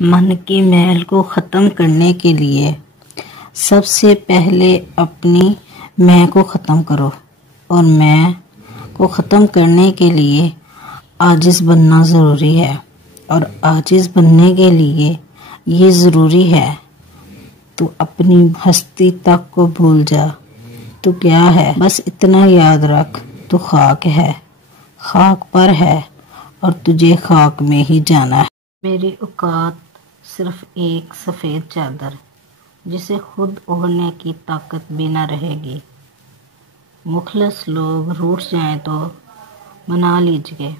من کی میل کو ختم کرنے کے لیے سب سے پہلے اپنی میں کو ختم کرو، اور میں کو ختم کرنے کے لیے عاجز بننا ضروری ہے، اور عاجز بننے کے لیے یہ ضروری ہے تو اپنی ہستی تک کو بھول جا۔ تو کیا ہے، بس اتنا یاد رکھ، تو خاک ہے، خاک پر ہے، اور تجھے خاک میں ہی جانا ہے۔ میری اوقات صرف ایک سفید چادر جسے خود اوڑھنے کی طاقت بھی نہ رہے گی۔ مخلص لوگ روٹھ جائیں تو منا لیجئے،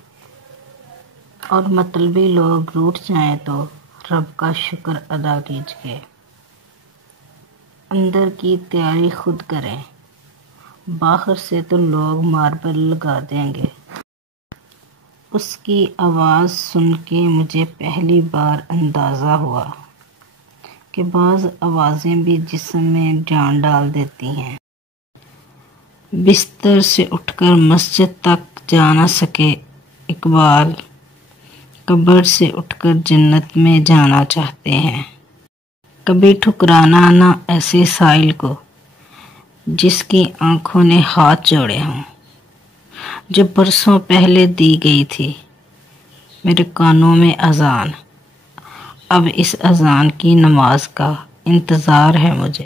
اور مطلبی لوگ روٹھ جائیں تو رب کا شکر ادا کیجئے۔ اندر کی تیاری خود کریں، باہر سے تو لوگ ماربل لگا دیں گے۔ اس کی آواز سن کے مجھے پہلی بار اندازہ ہوا کہ بعض آوازیں بھی جسم میں جان ڈال دیتی ہیں۔ بستر سے اٹھ کر مسجد تک جا نہ سکے اقبال، قبر سے اٹھ کر جنت میں جانا چاہتے ہیں۔ کبھی ٹھکرانا نہ ایسے سائل کو جس کی آنکھوں نے ہاتھ جوڑے ہوں، جو برسوں پہلے دی گئی تھی۔ میرے کانوں میں اذان، اب اس اذان کی نماز کا انتظار ہے مجھے۔